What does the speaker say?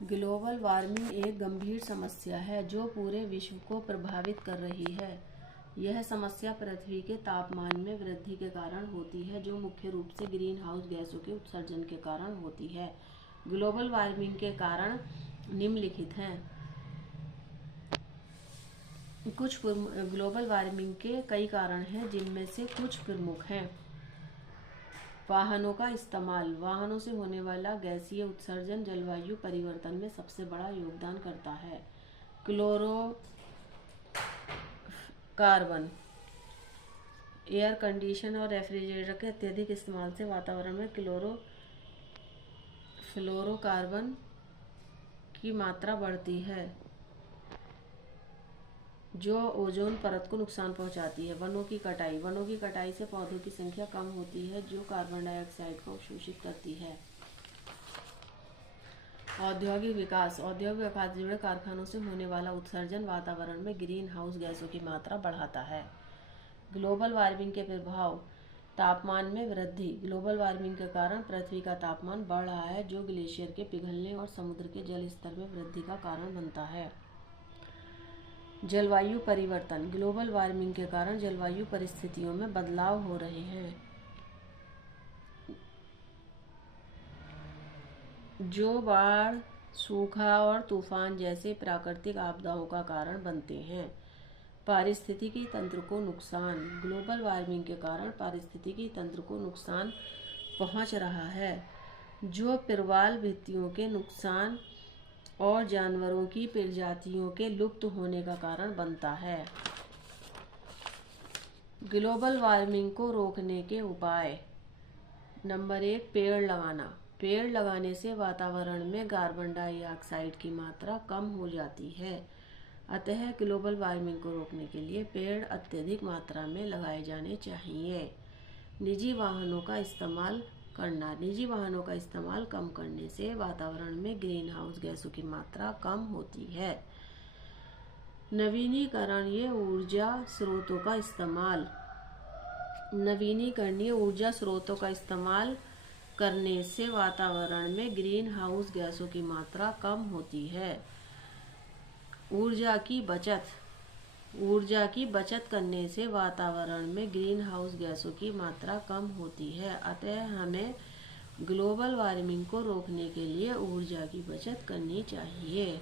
Global warming एक गंभीर समस्या है जो पूरे विश्व को प्रभावित कर रही है। यह समस्या पृथ्वी के तापमान में वृद्धि के कारण होती है, जो मुख्य रूप से ग्रीन हाउस गैसों के उत्सर्जन के कारण होती है। ग्लोबल वार्मिंग के कारण निम्नलिखित हैं। ग्लोबल वार्मिंग के कई कारण हैं, जिनमें से कुछ प्रमुख हैं। वाहनों का इस्तेमाल। वाहनों से होने वाला गैसीय उत्सर्जन जलवायु परिवर्तन में सबसे बड़ा योगदान करता है। कार्बन। एयर कंडीशन और रेफ्रिजरेटर के अत्यधिक इस्तेमाल से वातावरण में फ्लोरोकार्बन की मात्रा बढ़ती है, जो ओजोन परत को नुकसान पहुंचाती है। वनों की कटाई। वनों की कटाई से पौधों की संख्या कम होती है, जो कार्बन डाइऑक्साइड को अवशोषित करती है। औद्योगिक विकास। औद्योगिक विकास से जुड़े कारखानों से होने वाला उत्सर्जन वातावरण में ग्रीन हाउस गैसों की मात्रा बढ़ाता है। ग्लोबल वार्मिंग के प्रभाव। तापमान में वृद्धि। ग्लोबल वार्मिंग के कारण पृथ्वी का तापमान बढ़ रहा है, जो ग्लेशियर के पिघलने और समुद्र के जल स्तर में वृद्धि का कारण बनता है। जलवायु परिवर्तन। ग्लोबल वार्मिंग के कारण जलवायु परिस्थितियों में बदलाव हो रहे हैं, जो बाढ़, सूखा और तूफान जैसे प्राकृतिक आपदाओं का कारण बनते हैं। पारिस्थितिकी तंत्र को नुकसान। ग्लोबल वार्मिंग के कारण पारिस्थितिकी तंत्र को नुकसान पहुंच रहा है, जो प्रवाल भित्तियों के नुकसान और जानवरों की प्रजातियों के लुप्त होने का कारण बनता है। ग्लोबल वार्मिंग को रोकने के उपाय। नंबर 1, पेड़ लगाना। पेड़ लगाने से वातावरण में कार्बन डाइऑक्साइड की मात्रा कम हो जाती है। अतः ग्लोबल वार्मिंग को रोकने के लिए पेड़ अत्यधिक मात्रा में लगाए जाने चाहिए। निजी वाहनों का इस्तेमाल करना। निजी वाहनों का इस्तेमाल कम करने से वातावरण में ग्रीन हाउस गैसों की मात्रा कम होती है। नवीनीकरणीय ऊर्जा स्रोतों का इस्तेमाल। नवीनीकरणीय ऊर्जा स्रोतों का इस्तेमाल करने से वातावरण में ग्रीन हाउस गैसों की मात्रा कम होती है। ऊर्जा की बचत करने से वातावरण में ग्रीन हाउस गैसों की मात्रा कम होती है। अतः हमें ग्लोबल वार्मिंग को रोकने के लिए ऊर्जा की बचत करनी चाहिए।